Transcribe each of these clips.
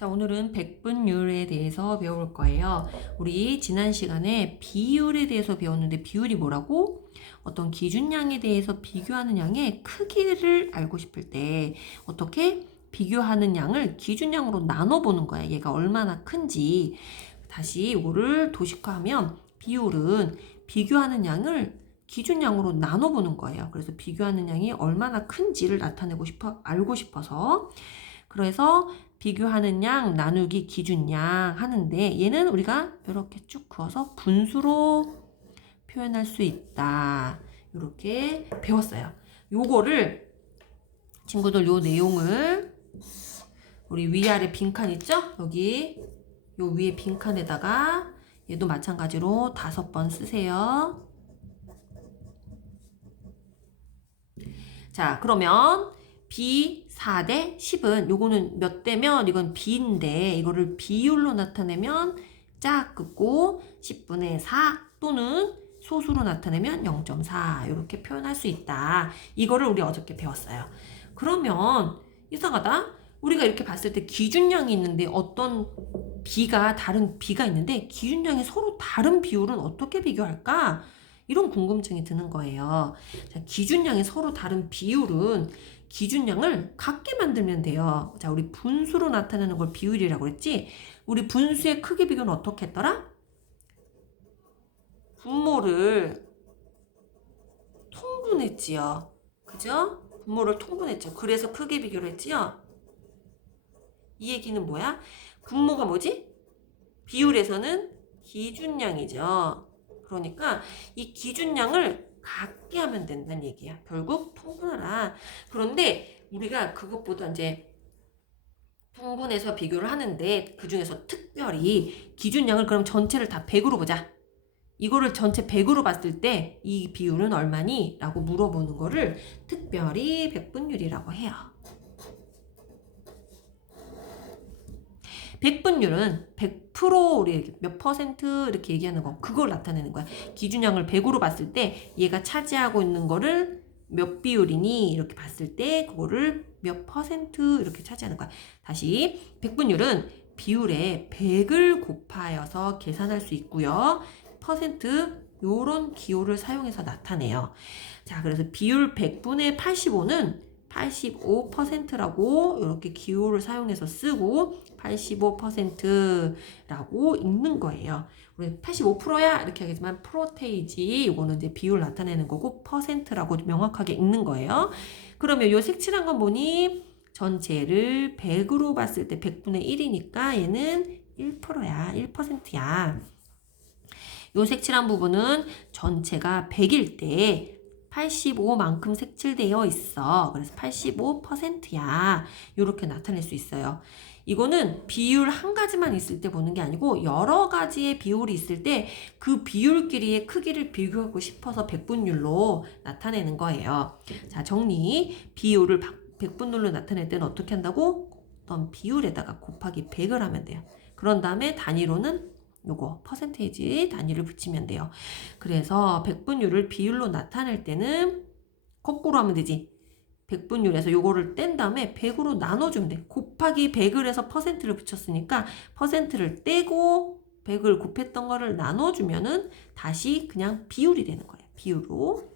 자, 오늘은 백분율에 대해서 배울 거예요. 우리 지난 시간에 비율에 대해서 배웠는데 비율이 뭐라고? 어떤 기준량에 대해서 비교하는 양의 크기를 알고 싶을 때 어떻게 비교하는 양을 기준량으로 나눠보는 거야. 얘가 얼마나 큰지. 다시 이거를 도식화하면 비율은 비교하는 양을 기준량으로 나눠보는 거예요. 그래서 비교하는 양이 얼마나 큰지를 나타내고 알고 싶어서. 그래서 비교하는 양 나누기 기준양 하는데 얘는 우리가 이렇게 쭉 그어서 분수로 표현할 수 있다. 이렇게 배웠어요. 요거를 친구들 요 내용을 우리 위아래 빈칸 있죠? 여기 요 위에 빈칸에다가 얘도 마찬가지로 5번 쓰세요. 자, 그러면 B 4대 10은 요거는 몇 대면 이건 B인데 이거를 비율로 나타내면 짝 긋고 10분의 4 또는 소수로 나타내면 0.4 이렇게 표현할 수 있다. 이거를 우리 어저께 배웠어요. 그러면 이상하다. 우리가 이렇게 봤을 때 기준량이 있는데 어떤 다른 B가 있는데 기준량이 서로 다른 비율은 어떻게 비교할까? 이런 궁금증이 드는 거예요. 자, 기준량이 서로 다른 비율은 기준량을 같게 만들면 돼요. 자, 우리 분수로 나타내는 걸 비율이라고 그랬지? 우리 분수의 크기 비교는 어떻게 했더라? 분모를 통분했지요. 그죠? 분모를 통분했죠. 그래서 크기 비교를 했지요. 이 얘기는 뭐야? 분모가 뭐지? 비율에서는 기준량이죠. 그러니까 이 기준량을 같게 하면 된다는 얘기야. 결국 통분하라. 그런데 우리가 그것보다 이제 통분해서 비교를 하는데 그 중에서 특별히 기준량을 그럼 전체를 다 100으로 보자. 이거를 전체 100으로 봤을 때 이 비율은 얼마니? 라고 물어보는 거를 특별히 백분율이라고 해요. 백분율은 100% 우리 몇 퍼센트 이렇게 얘기하는 거 그걸 나타내는 거야. 기준량을 100으로 봤을 때 얘가 차지하고 있는 거를 몇 비율이니 이렇게 봤을 때 그거를 몇 퍼센트 이렇게 차지하는 거야. 다시 백분율은 비율에 100을 곱하여서 계산할 수 있고요. 퍼센트 요런 기호를 사용해서 나타내요. 자, 그래서 비율 100분의 85는 85%라고 이렇게 기호를 사용해서 쓰고 85%라고 읽는 거예요. 우리 85%야 이렇게 하겠지만 프로테이지 이거는 이제 비율 나타내는 거고 퍼센트라고 명확하게 읽는 거예요. 그러면 요 색칠한 건 뭐니? 전체를 100으로 봤을 때 100분의 1이니까 얘는 1%야. 1%야. 요 색칠한 부분은 전체가 100일 때 85만큼 색칠되어 있어. 그래서 85%야. 이렇게 나타낼 수 있어요. 이거는 비율 한 가지만 있을 때 보는 게 아니고 여러 가지의 비율이 있을 때 그 비율끼리의 크기를 비교하고 싶어서 백분율로 나타내는 거예요. 자, 정리. 비율을 백분율로 나타낼 때는 어떻게 한다고? 어떤 비율에다가 곱하기 100을 하면 돼요. 그런 다음에 단위로는 요거 퍼센테이지 단위를 붙이면 돼요. 그래서 백분율을 비율로 나타낼 때는 거꾸로 하면 되지. 백분율에서 요거를 뗀 다음에 100으로 나눠주면 돼. 곱하기 100을 해서 퍼센트를 붙였으니까 퍼센트를 떼고 100을 곱했던 거를 나눠주면은 다시 그냥 비율이 되는 거예요. 비율로.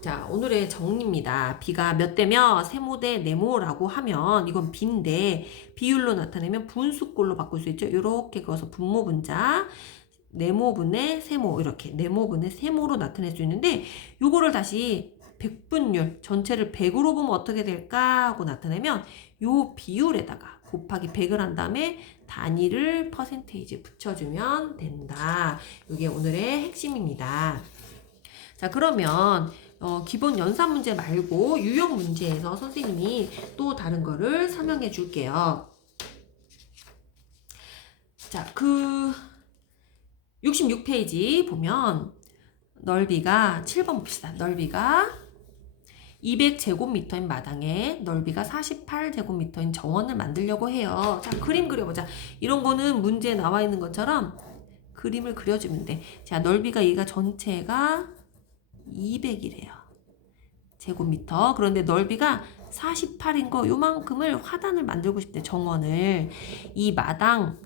자, 오늘의 정리입니다. B가 몇 대며 세모 대 네모라고 하면 이건 B인데 비율로 나타내면 분수꼴로 바꿀 수 있죠. 이렇게 그어서 분모분자 네모분의 세모 이렇게 네모분의 세모로 나타낼 수 있는데 요거를 다시 백분율 전체를 100으로 보면 어떻게 될까 하고 나타내면 요 비율에다가 곱하기 100을 한 다음에 단위를 퍼센테이지 붙여주면 된다. 이게 오늘의 핵심입니다. 자, 그러면 기본 연산 문제 말고 유형 문제에서 선생님이 또 다른 거를 설명해 줄게요. 자, 66페이지 보면 넓이가 7번 봅시다. 넓이가 200제곱미터인 마당에 넓이가 48제곱미터인 정원을 만들려고 해요. 자, 그림 그려보자. 이런 거는 문제에 나와 있는 것처럼 그림을 그려주면 돼. 자, 넓이가 얘가 전체가 200이래요. 제곱미터. 그런데 넓이가 48인 거 요만큼을 화단을 만들고 싶대. 정원을. 이 마당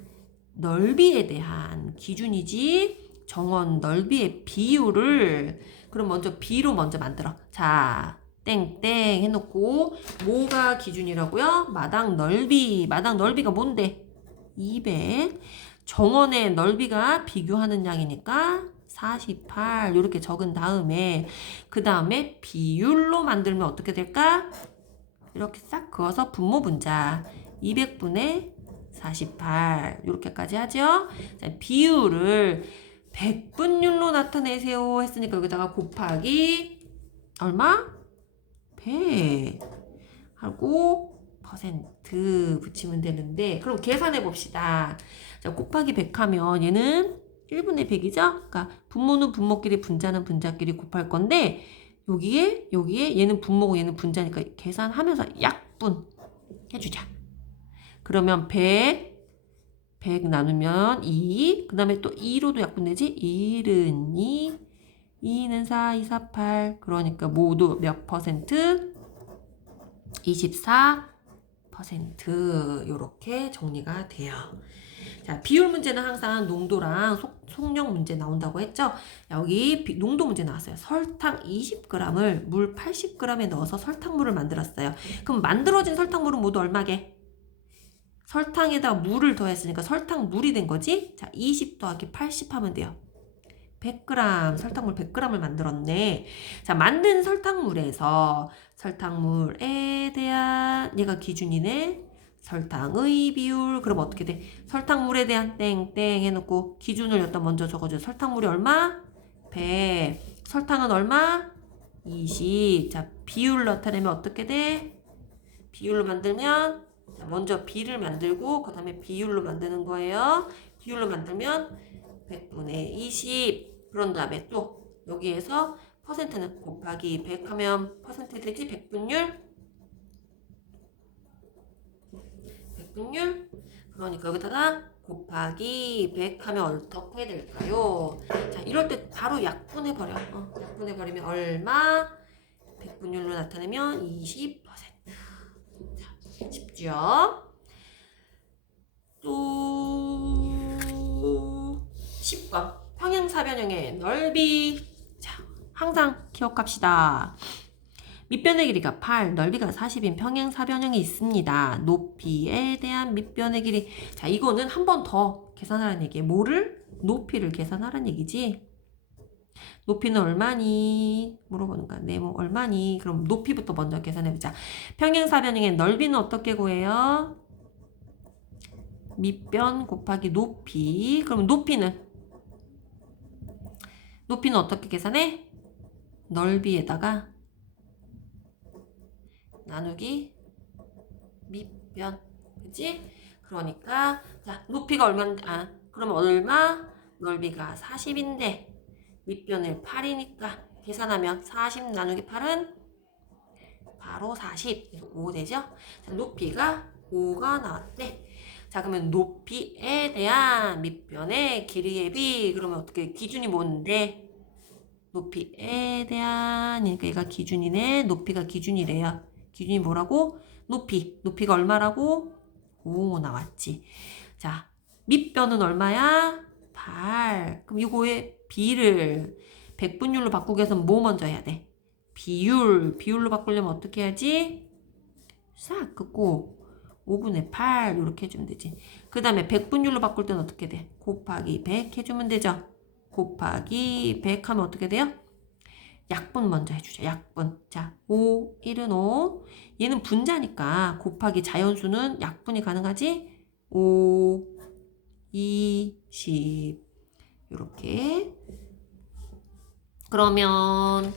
넓이에 대한 기준이지 정원 넓이의 비율을 그럼 먼저 B로 먼저 만들어. 자, 땡땡 해놓고 뭐가 기준이라고요? 마당 넓이. 마당 넓이가 뭔데? 200. 정원의 넓이가 비교하는 양이니까 48 이렇게 적은 다음에 그 다음에 비율로 만들면 어떻게 될까? 이렇게 싹 그어서 분모 분자 200분의 48 이렇게까지 하죠. 자, 비율을 100분율로 나타내세요 했으니까 여기다가 곱하기 얼마? 100 하고 퍼센트 붙이면 되는데 그럼 계산해 봅시다. 자, 곱하기 100 하면 얘는 1분의 100이죠? 그러니까 분모는 분모끼리 분자는 분자끼리 곱할 건데 여기에 얘는 분모고 얘는 분자니까 계산하면서 약분 해주자. 그러면 100 나누면 2, 그 다음에 또 2로도 약분되지? 1은 2, 2는 4, 2, 4, 8. 그러니까 모두 몇 퍼센트? 24% 이렇게 정리가 돼요. 자, 비율 문제는 항상 농도랑 속력 문제 나온다고 했죠? 여기 농도 문제 나왔어요. 설탕 20g을 물 80g에 넣어서 설탕물을 만들었어요. 그럼 만들어진 설탕물은 모두 얼마게? 설탕에다가 물을 더했으니까 설탕물이 된 거지? 자, 20 더하기 80 하면 돼요. 100g, 설탕물 100g을 만들었네. 자, 만든 설탕물에서 설탕물에 대한 얘가 기준이네. 설탕의 비율. 그럼 어떻게 돼? 설탕물에 대한 땡땡 해놓고 기준을 여기다 먼저 적어줘. 설탕물이 얼마? 100. 설탕은 얼마? 20. 자, 비율 나타내면 어떻게 돼? 비율로 만들면 자, 먼저 B를 만들고 그 다음에 비율로 만드는 거예요. 비율로 만들면 100분의 20. 그런 다음에 또 여기에서 퍼센트는 곱하기 100 하면 퍼센트 되지? 100분율? 100분율? 그러니까 여기다가 곱하기 100 하면 어떻게 될까요? 자, 이럴 때 바로 약분해버려. 약분해버리면 얼마? 100분율로 나타내면 20%. 자, 쉽죠? 또 10번 평행사변형의 넓이. 자, 항상 기억합시다. 밑변의 길이가 8, 넓이가 40인 평행사변형이 있습니다. 높이에 대한 밑변의 길이. 자, 이거는 한 번 더 계산하라는 얘기예요. 뭐를? 높이를 계산하라는 얘기지. 높이는 얼마니? 물어보는 거야. 네모 얼마니? 그럼 높이부터 먼저 계산해보자. 평행사변형의 넓이는 어떻게 구해요? 밑변 곱하기 높이. 그럼 높이는 어떻게 계산해? 넓이에다가 나누기 밑변. 그치? 그러니까 자, 높이가 얼마인데 그럼 얼마? 넓이가 40인데 밑변을 8이니까 계산하면 40 나누기 8은 바로 40. 5 되죠? 자, 높이가 5가 나왔대. 자, 그러면 높이에 대한 밑변의 길이의 비. 그러면 어떻게 기준이 뭔데? 높이에 대한 그러니까 얘가 기준이네. 높이가 기준이래요. 기준이 뭐라고? 높이가 얼마라고? 5 나왔지. 자, 밑변은 얼마야? 8. 그럼 이거의 비를 100분율로 바꾸기 위해서는 뭐 먼저 해야 돼? 비율로 바꾸려면 어떻게 해야지? 싹 긋고 5분의 8 이렇게 해주면 되지. 그 다음에 100분율로 바꿀 때는 어떻게 돼? 곱하기 100 해주면 되죠. 곱하기 100 하면 어떻게 돼요? 약분 먼저 해주자. 약분. 자, 5, 1은 5. 얘는 분자니까 곱하기 자연수는 약분이 가능하지? 5, 2, 10 이렇게. 그러면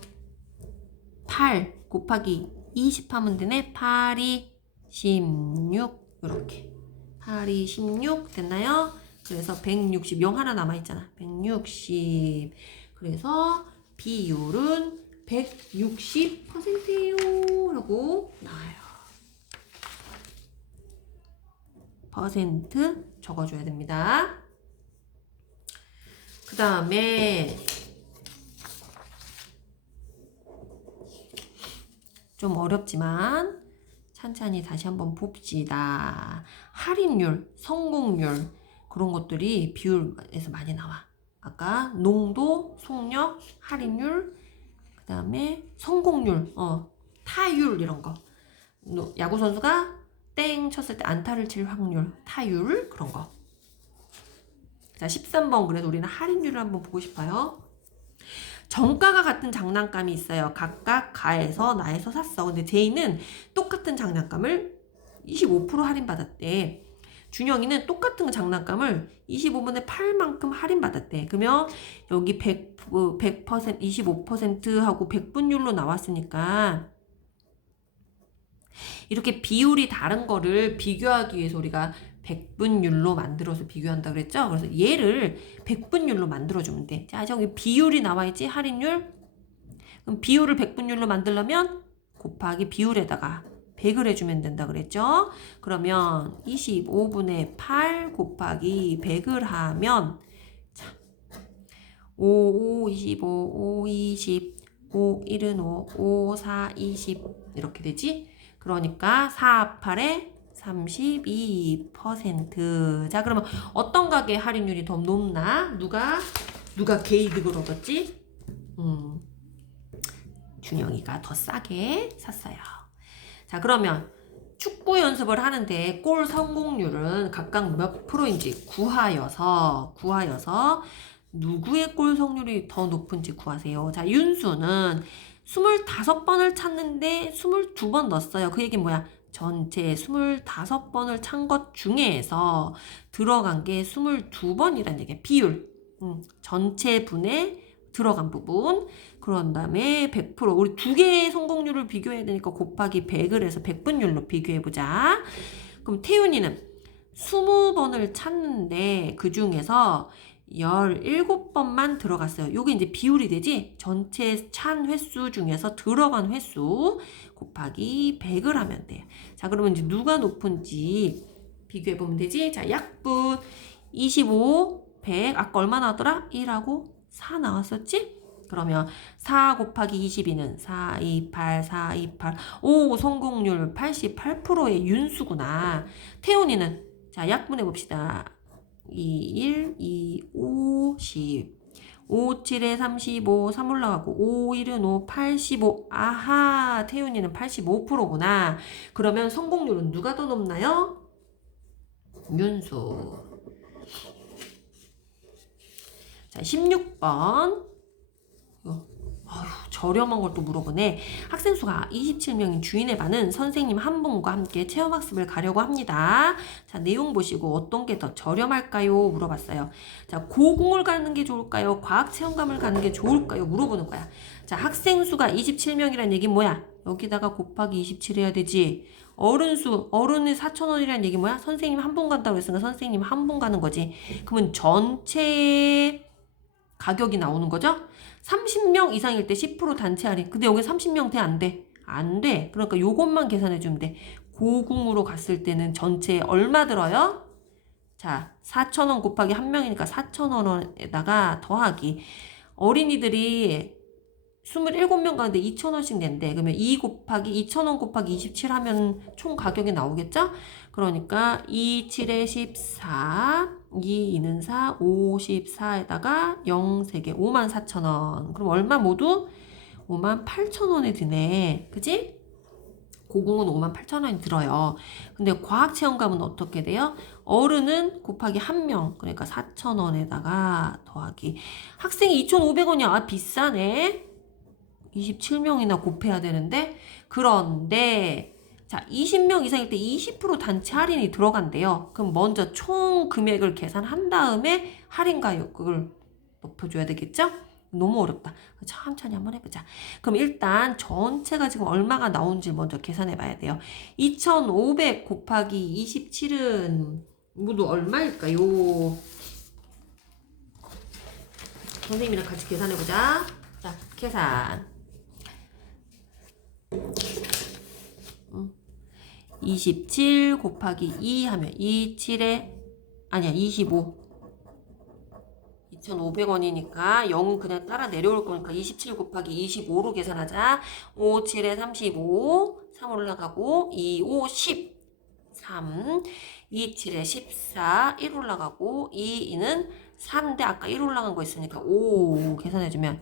8 곱하기 20 하면 되네. 8이 16 이렇게. 8이 16 됐나요? 그래서 160 0 하나 남아있잖아. 160. 그래서 비율은 160%예요 라고 나와요. 퍼센트 적어줘야 됩니다. 그 다음에 좀 어렵지만 찬찬히 다시 한번 봅시다. 할인율, 성공률 그런 것들이 비율에서 많이 나와. 아까 농도, 속력, 할인율, 그 다음에 성공률, 타율 이런 거. 야구 선수가 땡 쳤을 때 안타를 칠 확률, 타율 그런 거. 자, 13번 그래도 우리는 할인율을 한번 보고 싶어요. 정가가 같은 장난감이 있어요. 각각 가에서 나에서 샀어. 근데 제이는 똑같은 장난감을 25% 할인받았대. 준영이는 똑같은 장난감을 25분의 8만큼 할인받았대. 그러면 여기 100%, 25%하고 100분율로 나왔으니까 이렇게 비율이 다른 거를 비교하기 위해서 우리가 100분율로 만들어서 비교한다 그랬죠? 그래서 얘를 100분율로 만들어주면 돼. 자, 저기 비율이 나와있지? 할인율? 그럼 비율을 100분율로 만들려면 곱하기 비율에다가 100을 해주면 된다 그랬죠? 그러면 25분의 8 곱하기 100을 하면 자, 5, 5, 25, 5, 20, 5, 1은 5, 5, 4, 20 이렇게 되지? 그러니까 4, 8에 32%. 자, 그러면 어떤 가게 할인율이 더 높나? 누가 개이득을 얻었지? 준영이가 더 싸게 샀어요. 자, 그러면 축구 연습을 하는데 골 성공률은 각각 몇 프로인지 구하여서 누구의 골 성률이 더 높은지 구하세요. 자, 윤수는 25번을 찼는데 22번 넣었어요. 그 얘기는 뭐야? 전체 25번을 찬 것 중에서 들어간 게 22번이란 얘기야. 비율. 전체 분에 들어간 부분. 그런 다음에 100%. 우리 두 개의 성공률을 비교해야 되니까 곱하기 100을 해서 100분율로 비교해보자. 그럼 태윤이는 20번을 찼는데 그 중에서 17번만 들어갔어요. 요게 이제 비율이 되지? 전체 찬 횟수 중에서 들어간 횟수 곱하기 100을 하면 돼요. 자, 그러면 이제 누가 높은지 비교해보면 되지? 자, 약분 25, 100. 아까 얼마 나왔더라? 1하고 4 나왔었지? 그러면 4 곱하기 22는 4, 2, 8, 4, 2, 8. 오, 성공률 88%의 윤수구나. 태훈이는 자, 약분해 봅시다. 2, 1, 2, 5, 10. 5, 7에 35, 3 올라가고 5, 1은 5, 85. 아하, 태윤이는 85%구나. 그러면 성공률은 누가 더 높나요? 윤수. 자, 16번. 저렴한 걸 또 물어보네. 학생 수가 27명인 주인의 반은 선생님 한 분과 함께 체험학습을 가려고 합니다. 자, 내용 보시고 어떤 게 더 저렴할까요? 물어봤어요. 자, 고궁을 가는 게 좋을까요? 과학체험관을 가는 게 좋을까요? 물어보는 거야. 자, 학생 수가 27명이란 얘기는 뭐야? 여기다가 곱하기 27 해야 되지. 어른의 4,000원이란 얘기 뭐야? 선생님 한 분 간다고 했으니까 선생님 한 분 가는 거지. 그러면 전체 가격이 나오는 거죠? 30명 이상일 때 10% 단체 할인. 근데 여기 30명 돼? 안 돼? 안 돼. 그러니까 요것만 계산해 주면 돼. 고궁으로 갔을 때는 전체 얼마 들어요? 자, 4,000원 곱하기 한 명이니까 4,000원에다가 더하기. 어린이들이 27명 가는데 2,000원씩 낸대. 그러면 2 곱하기 2,000원 곱하기 27 하면 총 가격이 나오겠죠? 그러니까 2, 7에 14, 2, 2는 4, 54에다가 0, 3개, 54,000원. 그럼 얼마 모두? 58,000원에 드네. 그지? 고궁은 58,000원이 들어요. 근데 과학체험관은 어떻게 돼요? 어른은 곱하기 1명. 그러니까 4,000원에다가 더하기. 학생이 2,500원이야. 아, 비싸네. 27명이나 곱해야 되는데. 그런데 자, 20명 이상일 때 20% 단체 할인이 들어간대요. 그럼 먼저 총 금액을 계산한 다음에 할인 가격을 높여줘야 되겠죠? 너무 어렵다. 천천히 한번 해보자. 그럼 일단 전체가 지금 얼마가 나온지 먼저 계산해 봐야 돼요. 2,500 곱하기 27은 모두 얼마일까요? 선생님이랑 같이 계산해 보자. 자, 계산. 27 곱하기 2 하면 27에 아니야 25 2,500원이니까 0은 그냥 따라 내려올 거니까 27 곱하기 25로 계산하자. 5, 7에 35 3 올라가고 2, 5, 10. 3, 2, 7에 14, 1 올라가고 2, 2는 4인데 아까 1 올라간 거 있으니까 5 계산해주면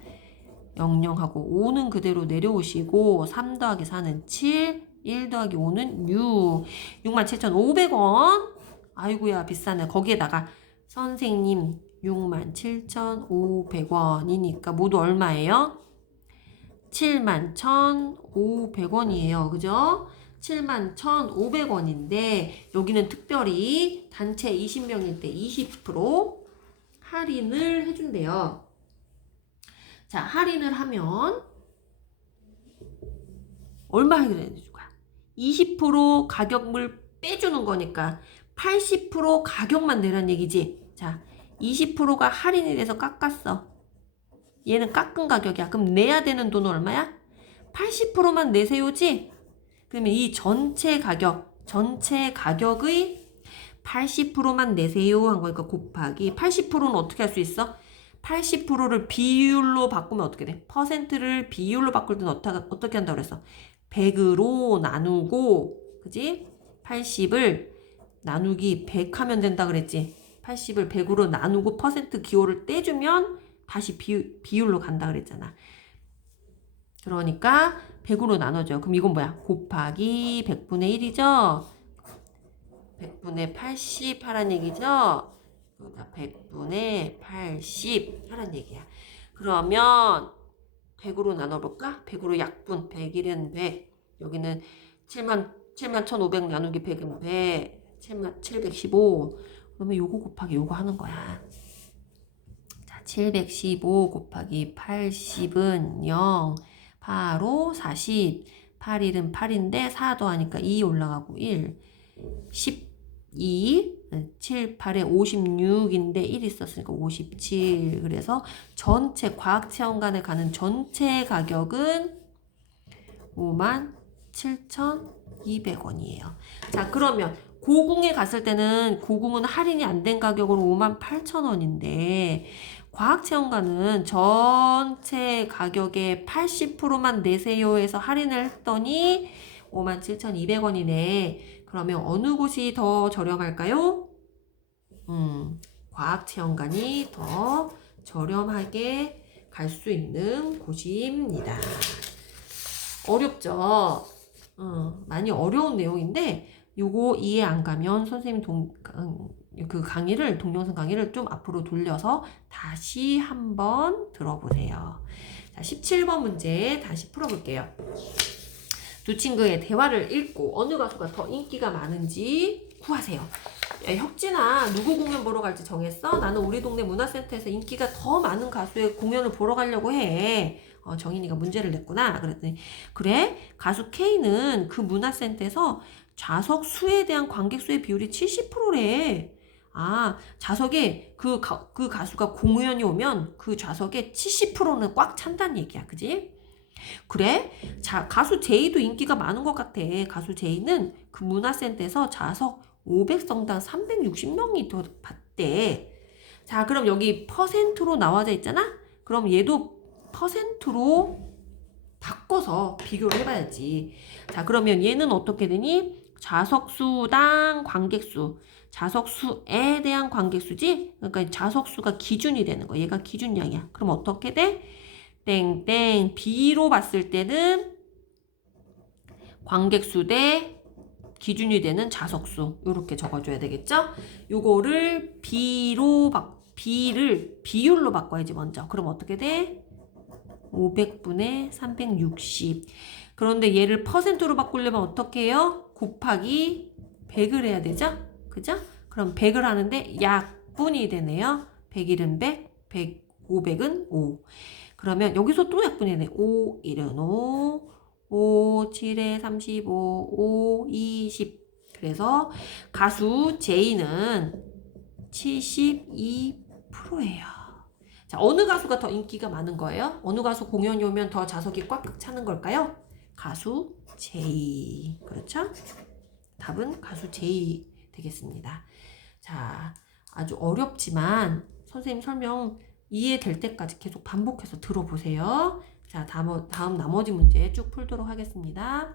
00하고 5는 그대로 내려오시고 3 더하기 4는 7, 1 더하기 5는 6. 67,500원. 아이고야 비싸네. 거기에다가 선생님 67,500원이니까 모두 얼마예요? 71,500원이에요. 그죠? 71,500원인데 여기는 특별히 단체 20명일 때 20% 할인을 해준대요. 자, 할인을 하면 얼마 할인을 해줄 거야? 20% 가격을 빼주는 거니까 80% 가격만 내란 얘기지. 자, 20%가 할인이 돼서 깎았어. 얘는 깎은 가격이야. 그럼 내야 되는 돈은 얼마야? 80%만 내세요지? 그러면 이 전체 가격의 80%만 내세요 한 거니까 곱하기 80%는 어떻게 할 수 있어? 80%를 비율로 바꾸면 어떻게 돼? 퍼센트를 비율로 바꿀 때는 어떻게 한다고 그랬어? 100으로 나누고, 그지? 80을 나누기 100 하면 된다 그랬지? 80을 100으로 나누고 퍼센트 기호를 떼주면 다시 비율로 간다 그랬잖아. 그러니까 100으로 나눠줘요. 그럼 이건 뭐야? 곱하기 100분의 1이죠? 100분의 80 하란 얘기죠? 100분의 80 하란 얘기야. 그러면 100으로 나눠볼까? 100으로 약분. 100일은 100. 여기는 7만 1,500 나누기 100은 100. 715. 그러면 요거 곱하기 요거 하는 거야. 자, 715 곱하기 80은 0. 8, 5, 40. 8일은 8인데 4 더하니까 2 올라가고 1. 12. 7, 8에 56인데 1 있었으니까 57. 그래서 전체 과학체험관에 가는 전체 가격은 57,200원이에요. 자, 그러면 고궁에 갔을 때는 고궁은 할인이 안 된 가격으로 58,000원인데 과학체험관은 전체 가격의 80%만 내세요 해서 할인을 했더니 57,200원이네. 그러면 어느 곳이 더 저렴할까요? 과학체험관이 더 저렴하게 갈 수 있는 곳입니다. 어렵죠? 많이 어려운 내용인데 요거 이해 안 가면 선생님 그 강의를 동영상 강의를 좀 앞으로 돌려서 다시 한번 들어보세요. 자, 17번 문제 다시 풀어볼게요. 두 친구의 대화를 읽고 어느 가수가 더 인기가 많은지 구하세요. 야, 혁진아, 누구 공연 보러 갈지 정했어? 나는 우리 동네 문화센터에서 인기가 더 많은 가수의 공연을 보러 가려고 해. 정인이가 문제를 냈구나. 그랬더니 그래? 가수 K는 그 문화센터에서 좌석 수에 대한 관객 수의 비율이 70%래. 아, 좌석에 그 가수가 공연이 오면 그 좌석에 70%는 꽉 찬다는 얘기야. 그지? 그래? 자, 가수 제이도 인기가 많은 것 같아. 가수 제이는 그 문화센터에서 좌석 500성당 360명이 더 봤대. 자, 그럼 여기 퍼센트로 나와져 있잖아? 그럼 얘도 퍼센트로 바꿔서 비교를 해봐야지. 자, 그러면 얘는 어떻게 되니? 좌석수당 관객수. 좌석수에 대한 관객수지? 그러니까 좌석수가 기준이 되는 거야. 얘가 기준량이야. 그럼 어떻게 돼? 땡땡. B로 봤을 때는 관객수 대 기준이 되는 좌석수. 이렇게 적어줘야 되겠죠? 요거를 B를 비율로 바꿔야지 먼저. 그럼 어떻게 돼? 500분의 360. 그런데 얘를 퍼센트로 바꾸려면 어떻게 해요? 곱하기 100을 해야 되죠? 그죠? 그럼 100을 하는데 약분이 되네요. 100일은 100, 500은 5. 그러면 여기서 또 약분이네. 5, 1은 5, 5, 7에 35, 5, 20. 그래서 가수 J는 72%예요. 자, 어느 가수가 더 인기가 많은 거예요? 어느 가수 공연이 오면 더 좌석이 꽉꽉 차는 걸까요? 가수 J. 그렇죠? 답은 가수 J 되겠습니다. 자, 아주 어렵지만 선생님 설명 이해될 때까지 계속 반복해서 들어보세요. 자, 다음 나머지 문제 쭉 풀도록 하겠습니다.